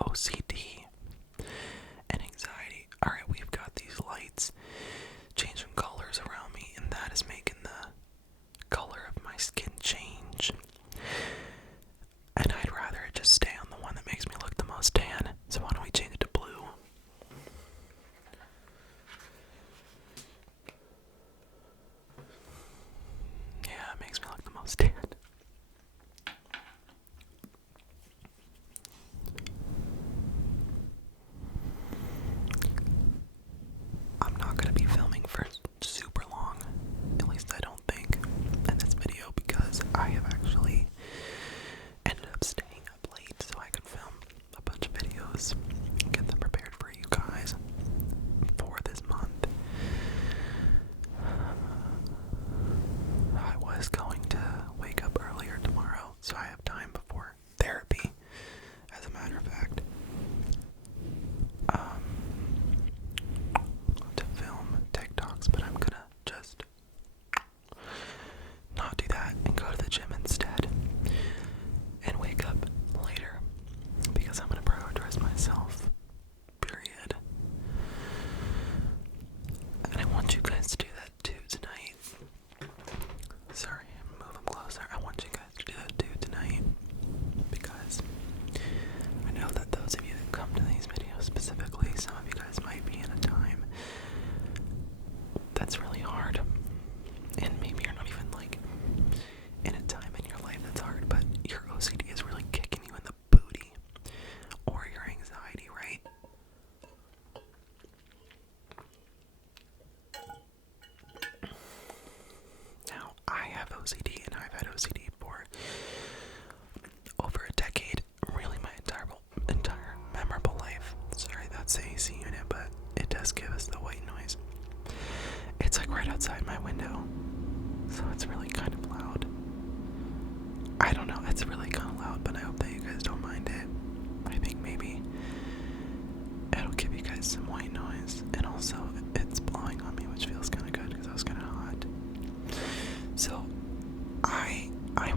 OCD and anxiety. Alright, we've got these lights changing colors around me, and that is making the color of my skin change. And I'd rather it just stay on the one that makes me look the most tan. So why don't we change it to blue? Yeah, it makes me look the most tan. I'm not going to be filming for super long, at least I don't think, in this video, because I have actually ended up staying up late so I can film a bunch of videos and get them prepared for you guys for this month. I was going to wake up earlier tomorrow, so I have time before therapy, as a matter of fact, to film TikToks, but I'm gonna just not do that and go to the gym instead and wake up later, because I'm gonna prioritize myself, period. And I want you guys to do that too tonight. Sorry, move them closer. I want you guys to do that too tonight, because I know that those of you that come to these videos specifically, some of you guys might be in a time that's really hard, and maybe you're not even like in a time in your life that's hard, but your OCD is really kicking you in the booty, or your anxiety, right? Now, I have OCD, and I've had OCD for over a decade, really my entire memorable life. Sorry, that's the AC unit, but it does give us the white noise. It's like right outside my window, so it's really kind of loud. I don't know, it's really kind of loud, but I hope that you guys don't mind it. I think maybe it'll give you guys some white noise, and also it's blowing on me, which feels kind of good because I was kind of hot. So I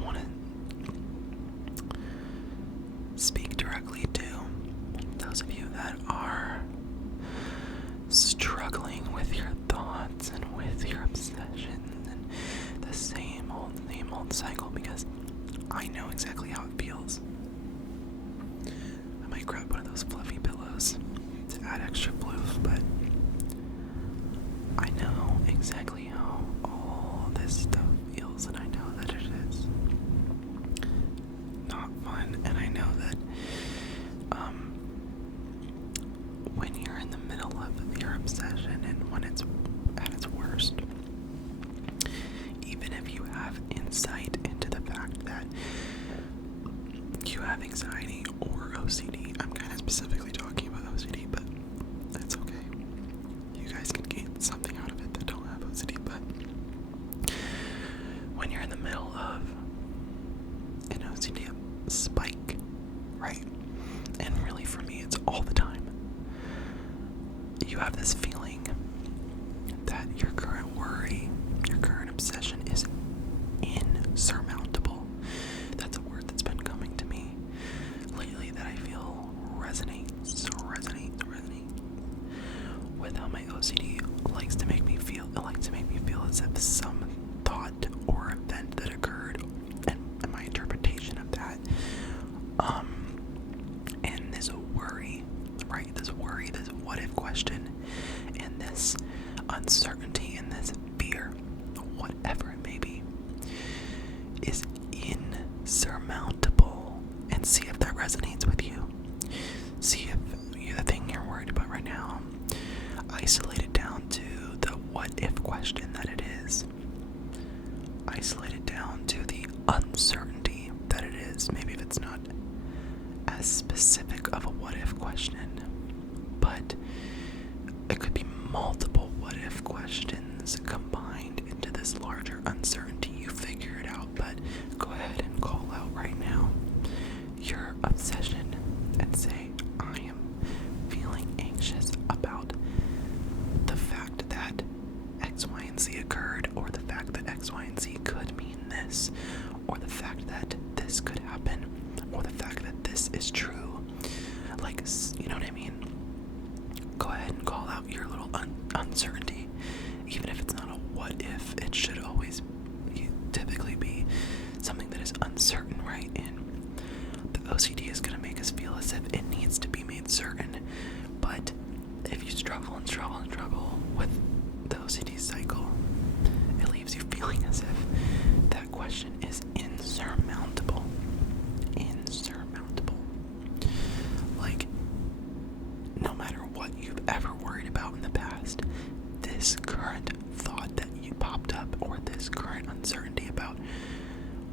want to speak directly to those of you that are struggling with your thoughts and with your obsessions and the same old cycle, because I know exactly how it feels. I might grab one of those fluffy pillows to add extra floof, but I know exactly how all this stuff feels, and I know that it is not fun, and I know that when you're in the middle of your obsession and when it's at its worst, even if you have insight into the fact that you have anxiety or OCD, I'm kind of specifically talking about OCD, but it's okay. You guys can gain something out of it that don't have OCD, but when you're in the middle of an OCD spike, right? And really for me, it's all the time. You have this feeling that your current worry, your current obsession is insurmountable. That's a word that's been coming to me lately that I feel resonates with how my OCD likes to make me feel. It likes to make me feel as if some thought or event that occurred, and my interpretation of that, and this worry, right? This worry, this what if question, and this uncertainty, and this fear, whatever it may be, is insurmountable. And see if that resonates with you. See if the thing you're worried about right now, isolate it down to the what if question that it is. Isolate it down to the uncertainty that it is. Maybe if it's not as specific of a what if question, but it could be multiple what if questions combined into this larger uncertainty. You figure it out, but go ahead and call out right now your obsession and say, I am feeling anxious about the fact that X, Y, and Z occurred, or the fact that X, Y, and Z could mean this, or the fact that this could happen, or the fact that this is true. Like, like, you know what I mean? Go ahead and call out your little uncertainty. Even if it's not a what if, it should always typically be something that is uncertain, right? And the OCD is going to make us feel as if it needs to be made certain. But if you struggle and struggle and struggle with the OCD cycle, it leaves you feeling as if that question is insurmountable. Insurmountable. Like, no matter what you've ever worried about in the past, this current thought that you popped up, or this current uncertainty about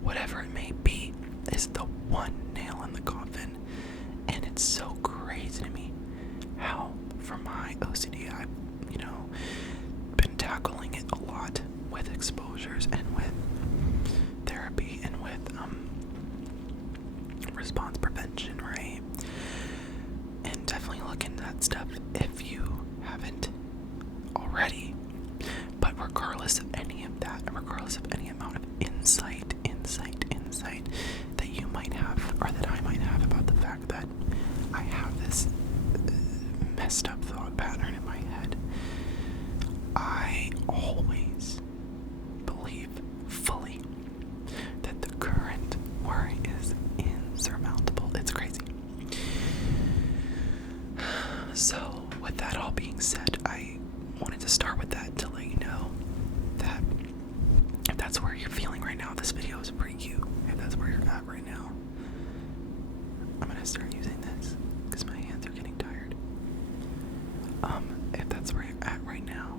whatever it may be, is the one nail in the coffin. And it's so crazy to me how, for my OCD, I've, been tackling it a lot with exposures and with therapy and with response prevention, right? And definitely look into that stuff if you haven't already. But regardless of any of that, and regardless of any amount of insight that you might have, or that I might have, about the fact that I have this messed up thought pattern in my head, I always believe fully that the current worry is insurmountable. It's crazy. So, with that all being said, I wanted to start with that to let you know that if that's where you're feeling right now, this video is for you. If that's where you're at right now, I'm gonna start using this because my hands are getting tired. If that's where you're at right now,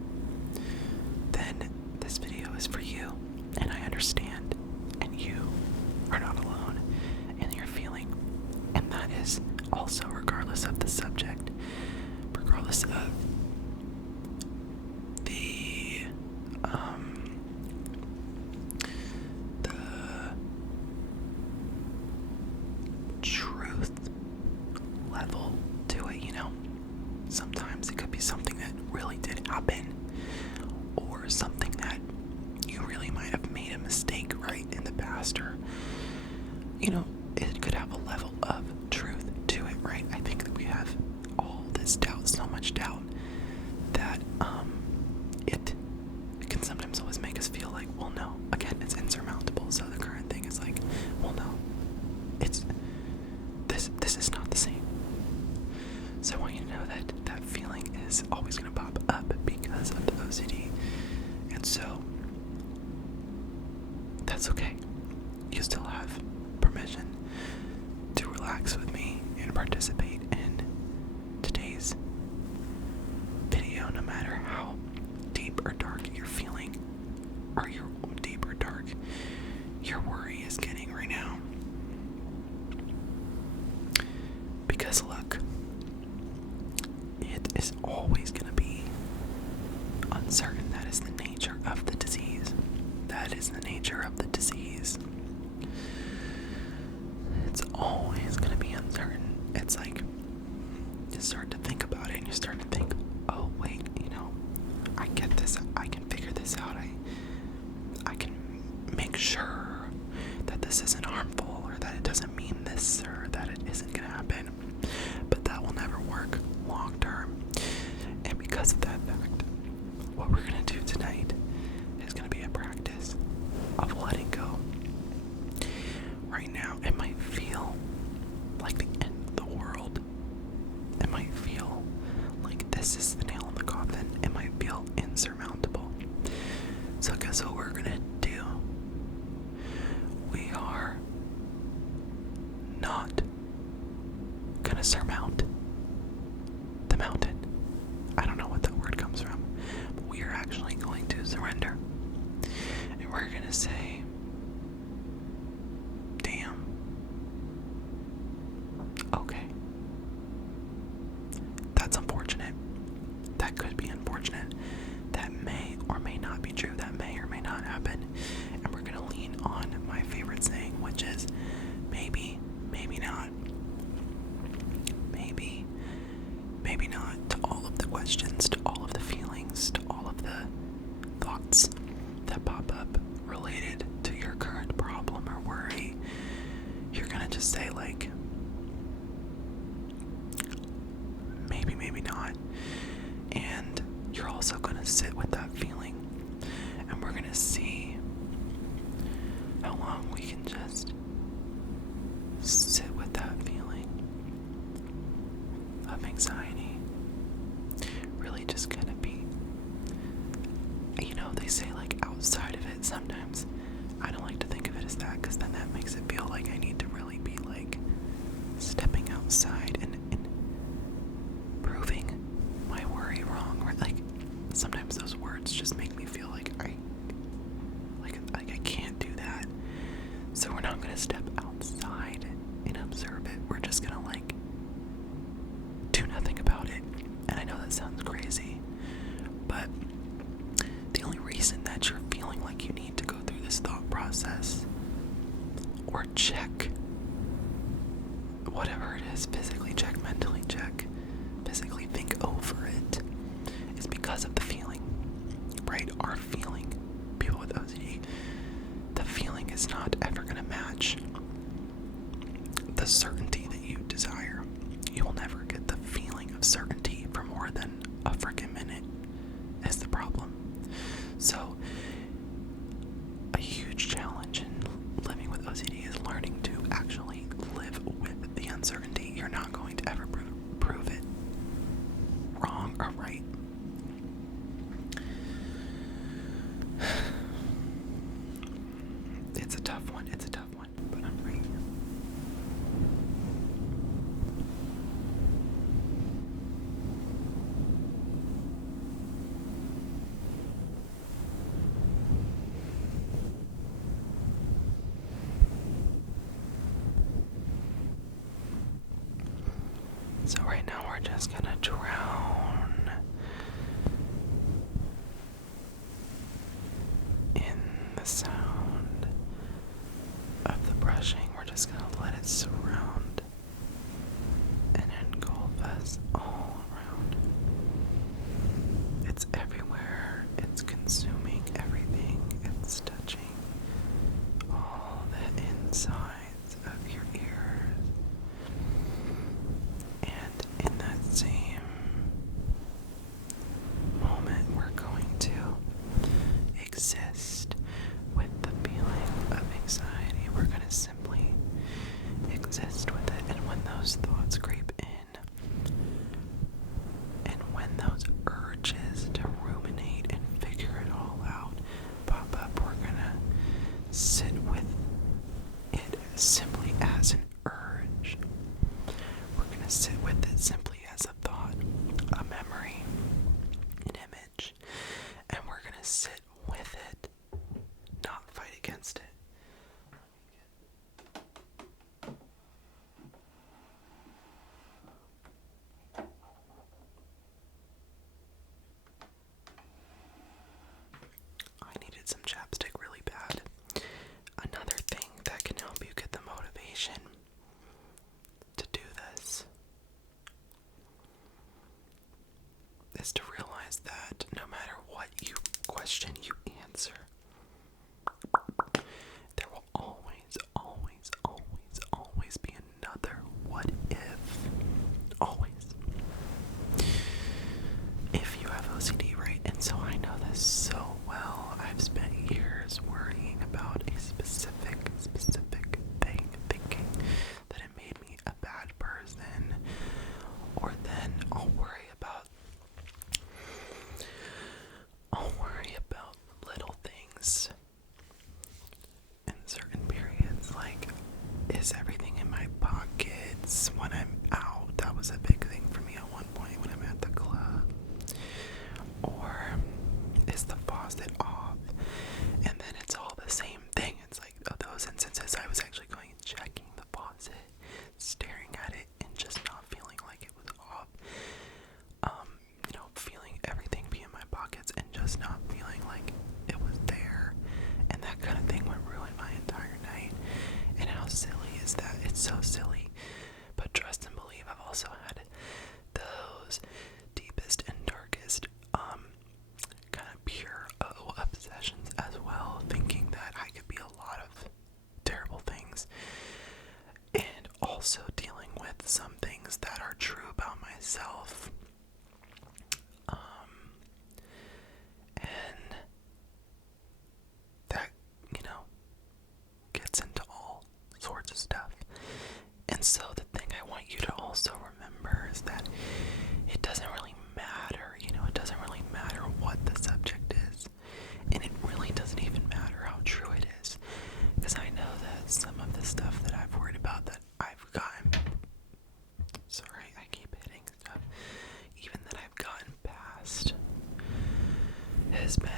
then this video is for you, and I understand, and you are not alone in your feeling. And that is also regardless of the subject, regardless of the truth level to it, Sometimes it could be something that really did happen, or something that you really might have made a mistake, right, in the past, or, it could have a level of truth to it, right? I think that we have all this doubt, so much doubt, that it can sometimes always make us feel like, well, no, again, it's insurmountable. So the current thing is like, well, no, it's this is not the same. So I want you to know that that feeling is always going to pop up because of the OCD, and so that's okay. You still have permission to relax with me and participate in today's video, no matter how deep or dark you're feeling, or you're deep or dark your worry is getting right now. Because look, it is always going to be uncertain. That is the nature of the disease. That is the nature of the disease. It's always going to be uncertain. It's like, you start to think about it and you start to think, oh wait, I get this, I can figure this out, I can make sure that this isn't harmful, or that it doesn't mean this, or that it isn't going to happen. But that will never work long term. And because of that fact, what we're going to do tonight is going to be a practice of letting go. Right now, it might feel like the end of the world. It might feel like this is the nail in the coffin. It might feel insurmountable. So guess what we're gonna do? We are not gonna surmount the mountain. I don't know what that word comes from, but we are actually going to surrender. And we're gonna say, damn, okay, that's unfortunate. That could be unfortunate. That may or may not be true. That may or may not happen. And we're going to lean on my favorite saying, which is maybe, maybe not. Maybe, maybe not. To all of the questions, to all of the feelings, to all of the thoughts that pop up related to your current problem or worry, you're going to just say, like, maybe, maybe not. And you're also going to sit with that feeling. And we're going to see how long we can just sit with that feeling of anxiety. Really just going to be, they say like outside of it. Sometimes I don't like to think of it as that, because then that makes it feel like I need to really be like stepping outside and proving my worry wrong. Or like sometimes those words just make me feel like I can't do that. So we're not gonna step outside and observe it. We're just gonna like do nothing about it. And I know that sounds crazy, but the only reason that you're feeling like you need to go through this thought process or check whatever it is, physically check, mentally check, physically think over it, is because of the feeling, right? Our feeling, people with OCD, the feeling is not ever going to match the certainty that you desire. You will never get the feeling of certainty for more than a freaking minute, is the problem. So, a huge challenge in living with OCD is learning to actually live with the uncertainty. You're not going to ever prove it wrong or right. It's a tough one, but I'm free. So right now we're just gonna drown in the sound of the brushing. We're just gonna let it surround and engulf us all around. It's everywhere. It's consuming everything. It's touching all the insides of your ears. And in that same moment, we're going to exist with the feeling of anxiety. We're going to simply exist with it. And when those thoughts creep in, and when those urges to ruminate and figure it all out pop up, we're going to sit with it simply as an urge. We're going to sit with it simply as a thought, a memory, an image, and we're going to sit with it, not fight against it. I needed some chapstick really bad. Another thing that can help you get the motivation to do this is to realize that no matter what question you answer, there will always, always, always, always be another what if. Always. If you have OCD, right? And so I know this so well. I've spent years worrying about a specific thing, thinking that it made me a bad person, or then I'll worry about little things in certain periods, like, is everything in my pockets when I'm out? That was a big thing for me at one point when I'm at the club. Or is the faucet off? And then it's all the same thing. It's like those instances I was actually going and checking the faucet, staring at it, and just not feeling like it was off. Feeling everything be in my pockets and just not feeling like it was there. And that kind of thing would ruin my entire night. And how silly is that? It's so silly. But trust and believe, I've also had has been,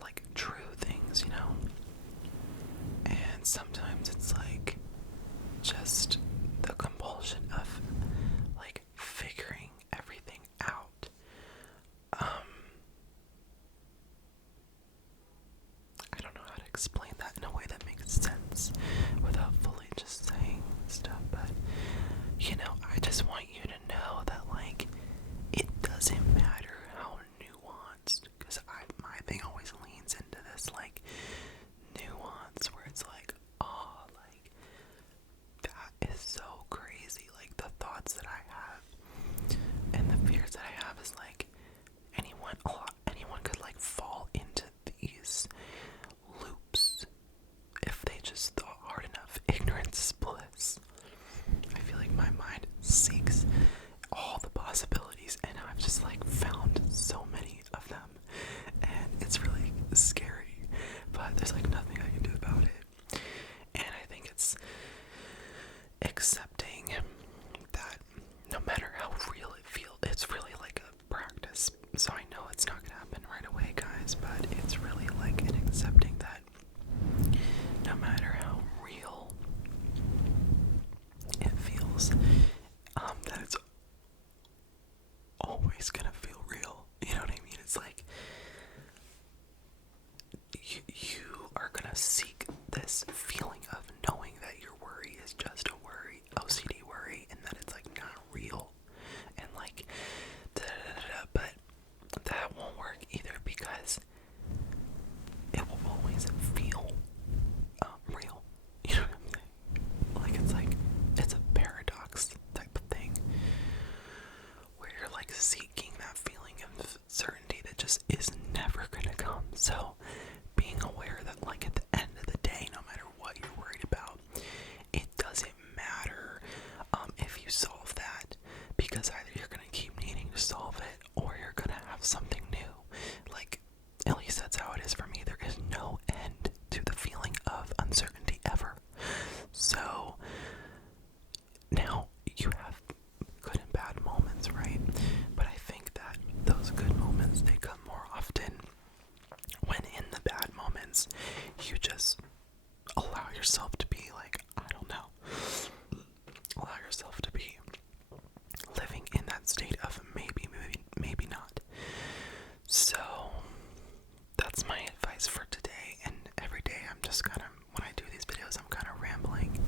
like true things, you know? And sometimes it's like just the compulsion of like figuring everything out. I don't know how to explain that in a way that makes sense without fully just saying stuff, but you know, I just want you to know that like it doesn't matter how nuanced, because my thing always leans into this like nuance where it's like, oh, like that is so crazy. Like the thoughts that I have and the fears that I have is like anyone could like fall into these loops if they just thought hard enough. Ignorance is bliss. I feel like my mind seeks all the possibilities, and I've just like found so many of them, and it's really scary, but there's like nothing I can do about it. And I think it's accepting that no matter how real it feels, it's really like a practice. So I know it's not gonna happen right away, guys, but it's really like an accepting that no matter how real it feels, that it's always gonna feel real. You know what I mean? It's like you are gonna seek this feeling of knowing that your worry is just a worry, OCD worry, and that it's like not real, and like but that won't work either, because it will always feel real. You know what I'm saying? Like it's a paradox type of thing where you're like seeking that feeling of certainty that just is never gonna come. So being aware that like at the end of the day, no matter what you're worried about, it doesn't matter if you solve that, because either you're gonna keep needing to solve it or you're gonna have something new. Like, at least that's how it is for me. There is no end to the feeling of uncertainty ever. So now you have good and bad moments, right? But I think that those good moments, they come more often when in the bad moments you just allow yourself to be like, I don't know, allow yourself to be living in that state of maybe not. So that's my advice for today, and every day I'm just kind of, when I do these videos, I'm kind of rambling.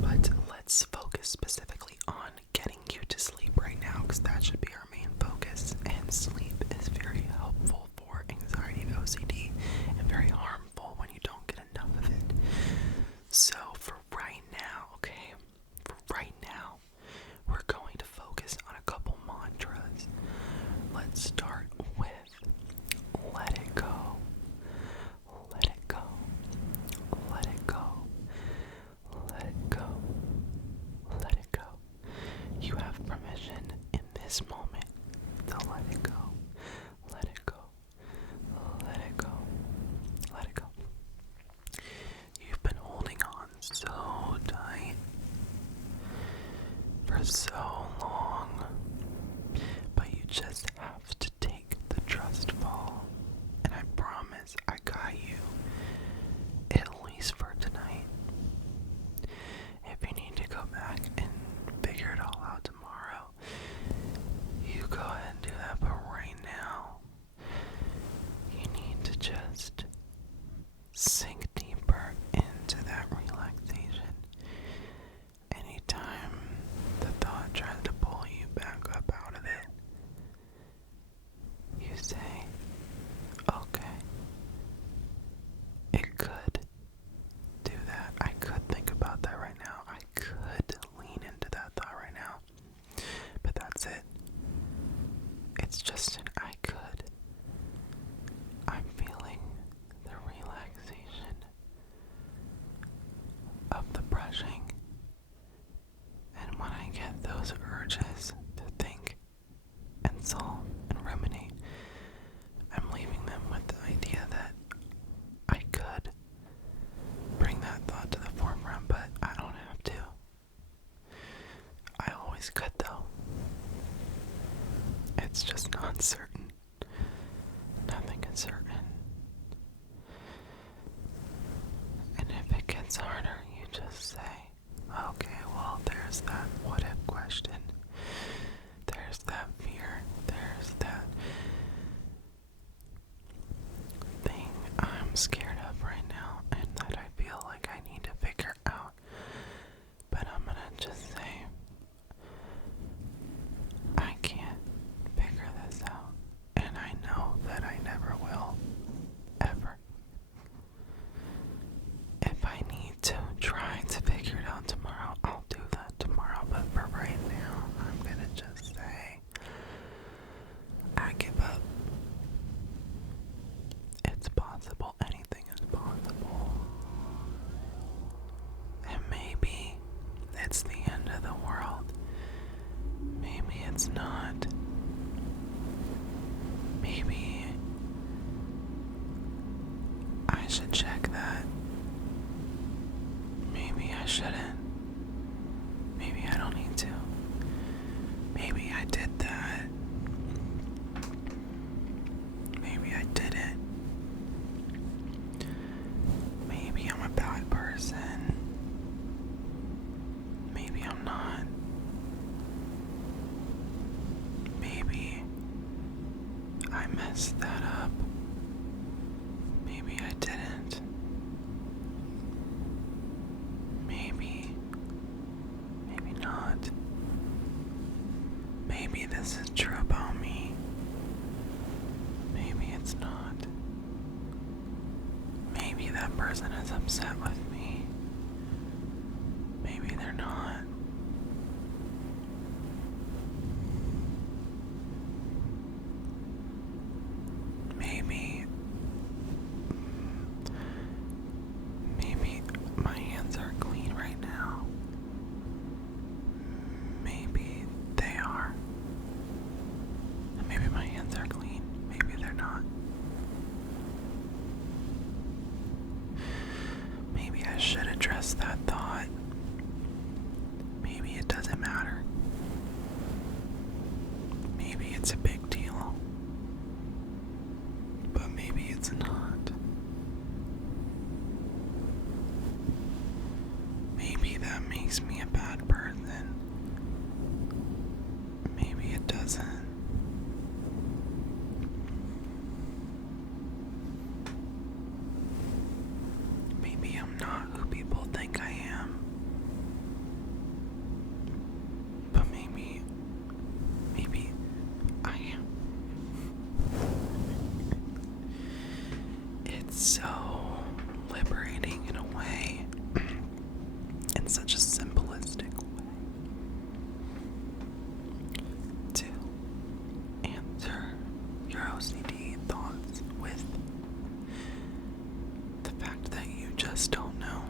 But let's focus specifically on getting you to sleep right now, because that should be our main focus, and sleep is very helpful for anxiety and OCD, and very harmful when you don't get enough of it. So for right now, okay, we're going to focus on a couple mantras. Let's start with let it go, let it go, let it go, let it go, let it go. You have permission in this moment to let it go. not certain. Nothing is certain. And if it gets harder, you just say, okay, well, there's that what if question. There's that fear. There's that thing I'm scared of right now and that I feel like I need to figure out. But I'm gonna just say, I can't figure this out. And I know that I never will. Ever. If I need to try to figure it out tomorrow, I'll do that tomorrow. But for right now, I'm gonna just say, I give up. It's possible. Anything is possible. And maybe it's the end of the world. Maybe it's not. Maybe I should check that. Maybe I shouldn't. Maybe I don't need to. Maybe I did that. Maybe I didn't. Maybe I'm a bad person. Maybe I'm not. Maybe I messed that up. Maybe I didn't. Maybe not. Maybe this is true about me. Maybe it's not. Maybe that person is upset with me. Maybe they're not. Maybe my hands are clean right now. Maybe they are. And maybe my hands are clean. Maybe they're not. Maybe I should address that thought. Maybe it doesn't matter. Maybe it's a big deal. But maybe it's not. Maybe that makes me a bad person. Maybe it doesn't. Maybe I'm not who people think I am. But maybe I am. It's so liberating in a way. In such a simplistic way. To answer your OCD thoughts with the fact that you just don't know.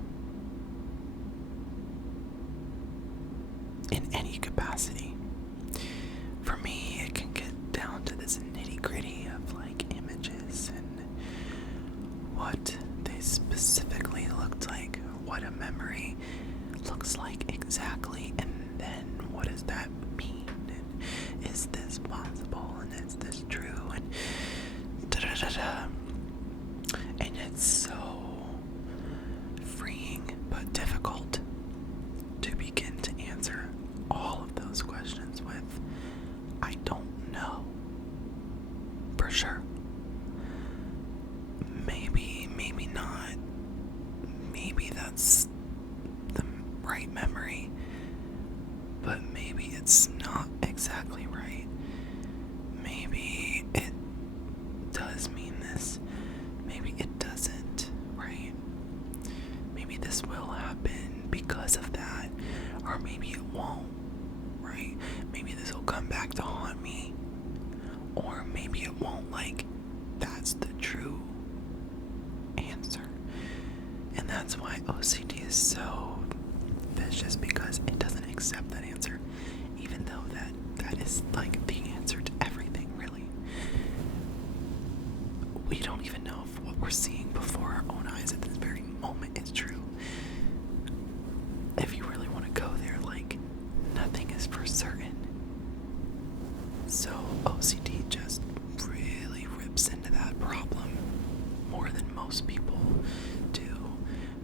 In any capacity. For me, it can get down to this nitty-gritty of like images and what they specifically looked like, what a memory looks like exactly, and then what does that mean, and is this possible, and is this true, and da-da-da-da. And it's so freeing but difficult to begin to answer all of those questions with I don't know for sure. Maybe not. Maybe that's the right memory, but maybe it's not exactly right. Maybe it does mean this. Maybe it doesn't, right? Maybe this will happen because of that, or maybe it won't, right? Maybe this will come back to haunt me, or maybe it won't. Like, that's the true answer. And that's why OCD is so vicious, because it doesn't accept that answer, even though that is like the answer to everything, really. We don't even know if what we're seeing before our own eyes at this very moment is true. If you really want to go there, like, nothing is for certain. So OCD just really rips into that problem more than most people do.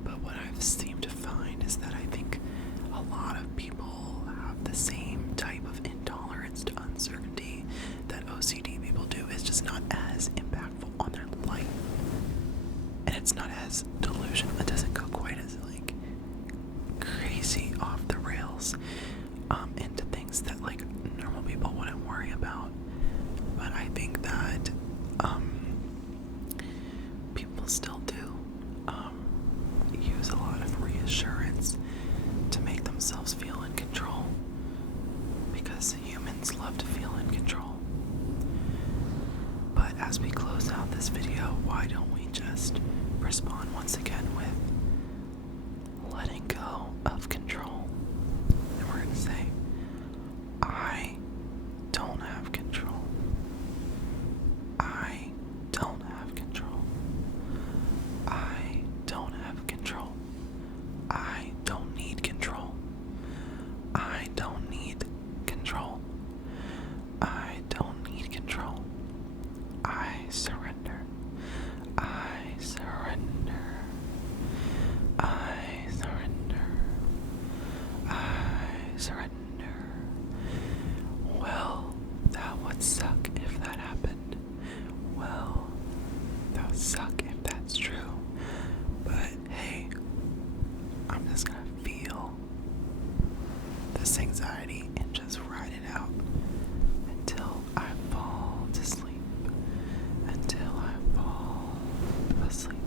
But what I've seemed to find is that I think a lot of people have the same type of intolerance to uncertainty that OCD people do. It's just not as impactful on their life. And it's not as delusional. It doesn't go quite as like crazy off the rails into things that like normal people wouldn't worry about. But I think that people still do use a lot of reassurance to make themselves feel in control, because humans love to feel in control. But as we close out this video, why don't we just respond once again with letting go of control? And we're going to say, I don't have control. I don't have control. I don't have control. I don't need control. I don't need control. I don't need control. I surrender. I surrender. I surrender. I surrender. Well, that would suck if that happened. Well, that would suck if that's true. But hey, I'm just gonna feel this anxiety and just ride it out until I fall to sleep. Until I fall asleep.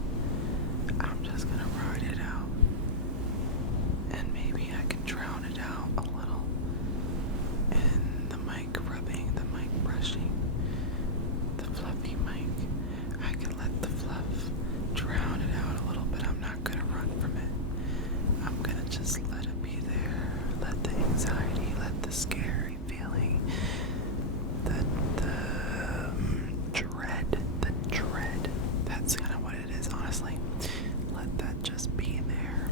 I'm just gonna ride it out. And maybe I can drown it out a little in the mic rubbing, the mic brushing, the fluffy mic. I can let the fluff drown it out a little bit. I'm not gonna run from it. I'm gonna just let it be there. Let the anxiety, let the scary feeling, the dread. That's kind of what it is, honestly. Let that just be there.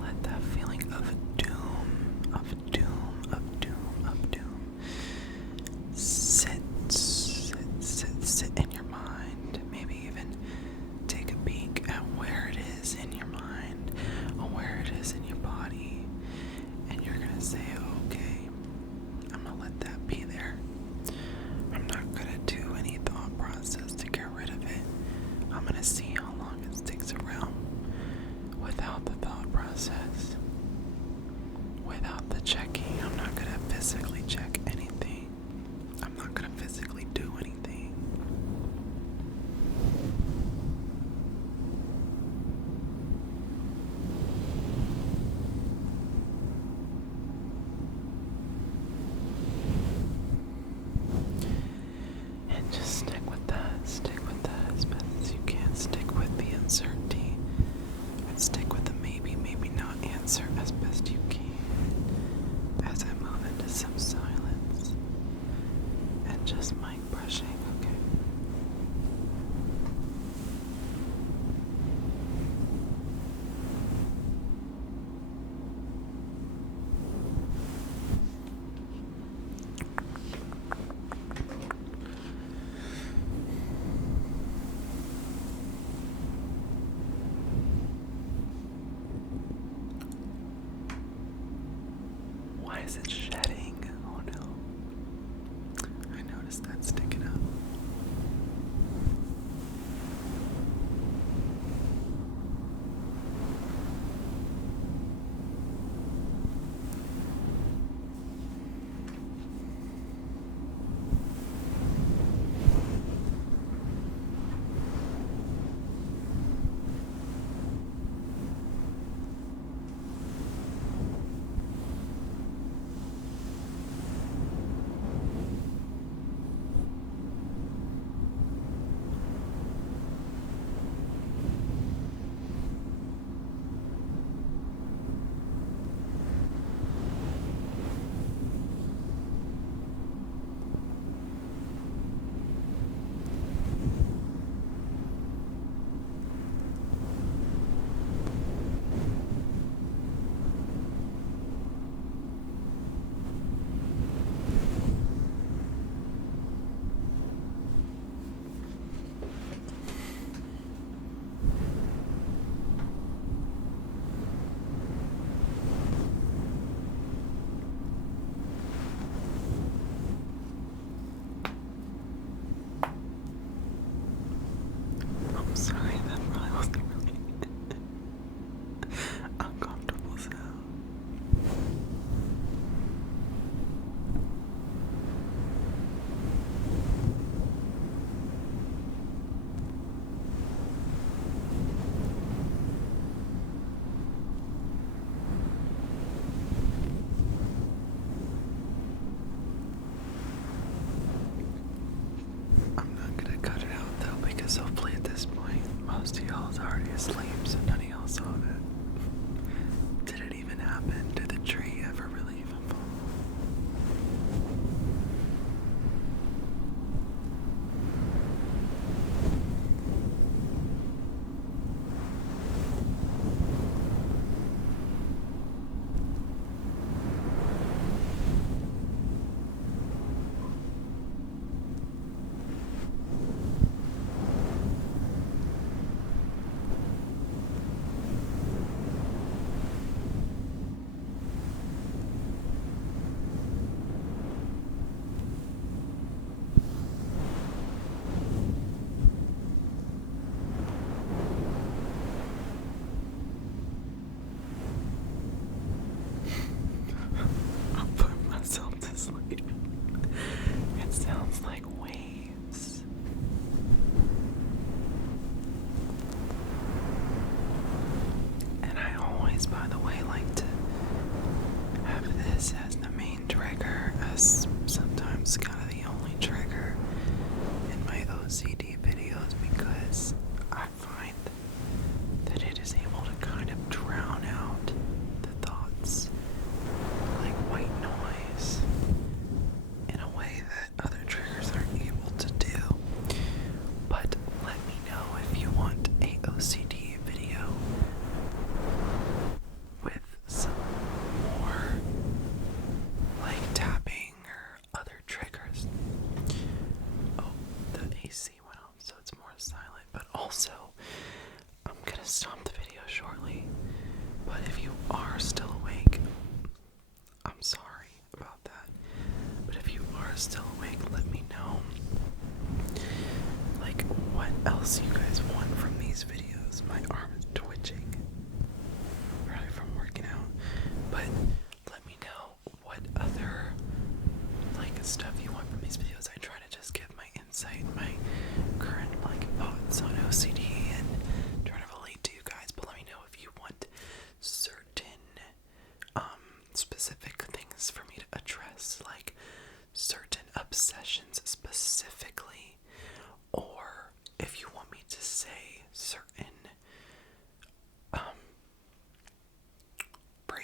Let that feeling of doom, of doom, of doom, of doom sit in your mind. Maybe even take a peek at where it is in your mind or where it is in your body. And you're gonna say, okay, I'm gonna let that be there. I'm not gonna do any thought process to get rid of it. I'm gonna see how long it sticks around without the thought process, without the checking. I'm not gonna physically check anything. I'm not gonna physically do anything. And just stick with that as best as you can. Stick with the uncertainty and stick with the maybe not answer as best you can as I move into some silence and just mic brushing, okay? Why is it shedding? Oh no. I noticed that sticking up.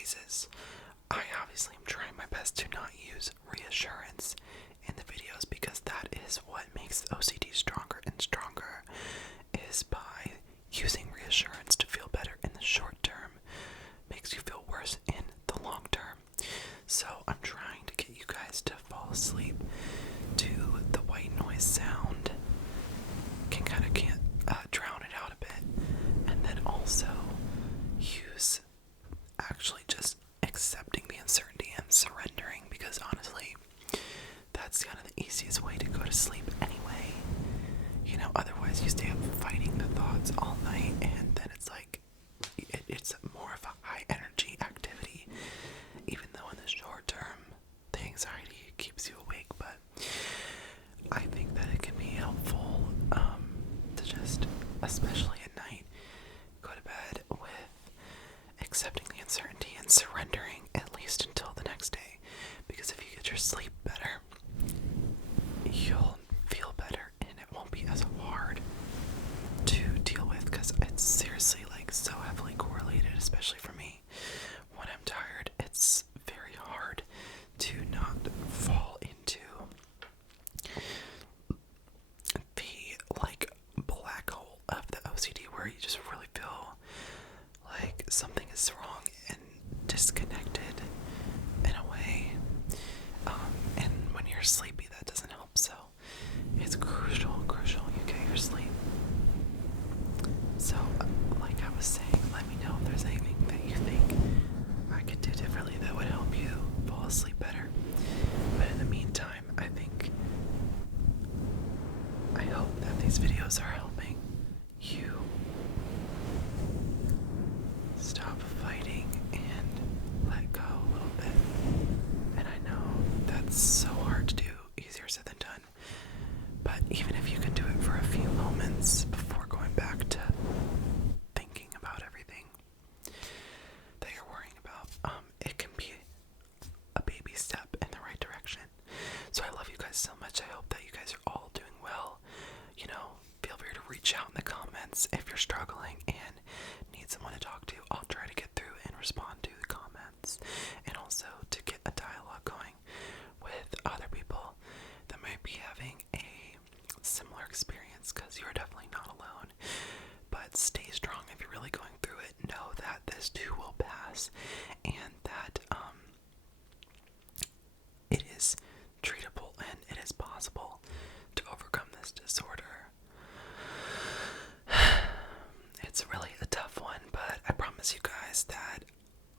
phrases. I obviously am trying my best to not use reassurance in the videos because that is what makes OCD stronger and stronger, is by using reassurance to feel better in the short term makes you feel worse in the long term. So I'm trying to get you guys to fall asleep to the white noise sound. Can drown it out a bit, and then also use actually just accepting the uncertainty and surrendering, because honestly that's kind of the easiest way to go to sleep anyway. Otherwise you stay up fighting the thoughts all night, and then it's like it's more of a high energy activity, even though in the short term the anxiety keeps you awake. But I think that it can be helpful to just, especially at night, go to bed with accepting the uncertainty and surrendering at least until the next day, because if you get your sleep better, you'll feel better and it won't be as hard to deal with, because it's seriously so heavily correlated, especially for me. When I'm tired, it's very hard to not fall into the black hole of the OCD, where you just really feel like something is wrong and disconnected in a way. And when you're sleepy, that doesn't help. So it's crucial you get your sleep. So, like I was saying, let me know if there's anything that you think I could do differently that would help you fall asleep better. But in the meantime, I hope that these videos are helping you stop fighting and let go a little bit. And I know that's so hard to do, easier said than done. But even if you can do it for a few moments before going back to thinking about everything that you're worrying about, it can be a baby step in the right direction. So I love you guys so much. I hope that you guys are all doing well. Feel free to reach out in the comments if you're struggling and need someone to talk to. I'll try to get through and respond to the comments, and also to get a dialogue going with other people that might be having a similar experience, because you're definitely not alone. But stay strong if you're really going through it. Know that this too will pass, and that it is treatable and it is possible to overcome this disorder. It's really a tough one, but I promise you guys that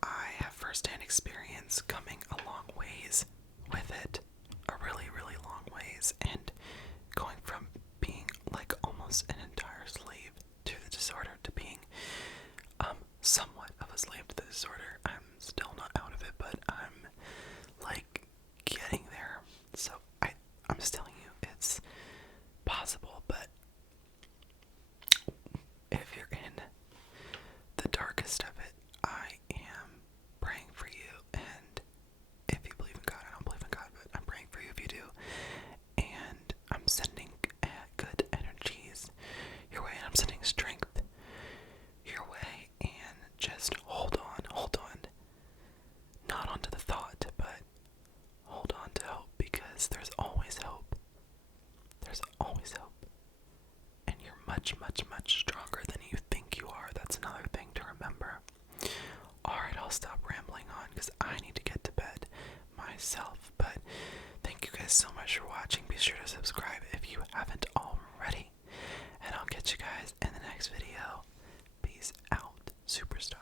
I have firsthand experience coming a long ways with it, a really, really long ways, and going from being almost an entire slave to the disorder to being somewhat of a slave to the disorder. I'm still not out of it, but I'm getting there. So I'm just telling you, it's possible. But if you're in the darkest of it, I am praying for you. And if you believe in God, I don't believe in God, but I'm praying for you if you do. And I'm sending good energies your way, and I'm sending strength your way. And just hold on. Not onto the thought, but hold on to hope, because there's always hope. There's always hope. And you're much, much, much stronger than you think you are. That's another thing to remember. Alright, I'll stop rambling on, because I need to get to bed myself. But thank you guys so much for watching. Be sure to subscribe if you haven't already. And I'll catch you guys in the next video. Peace out, superstars.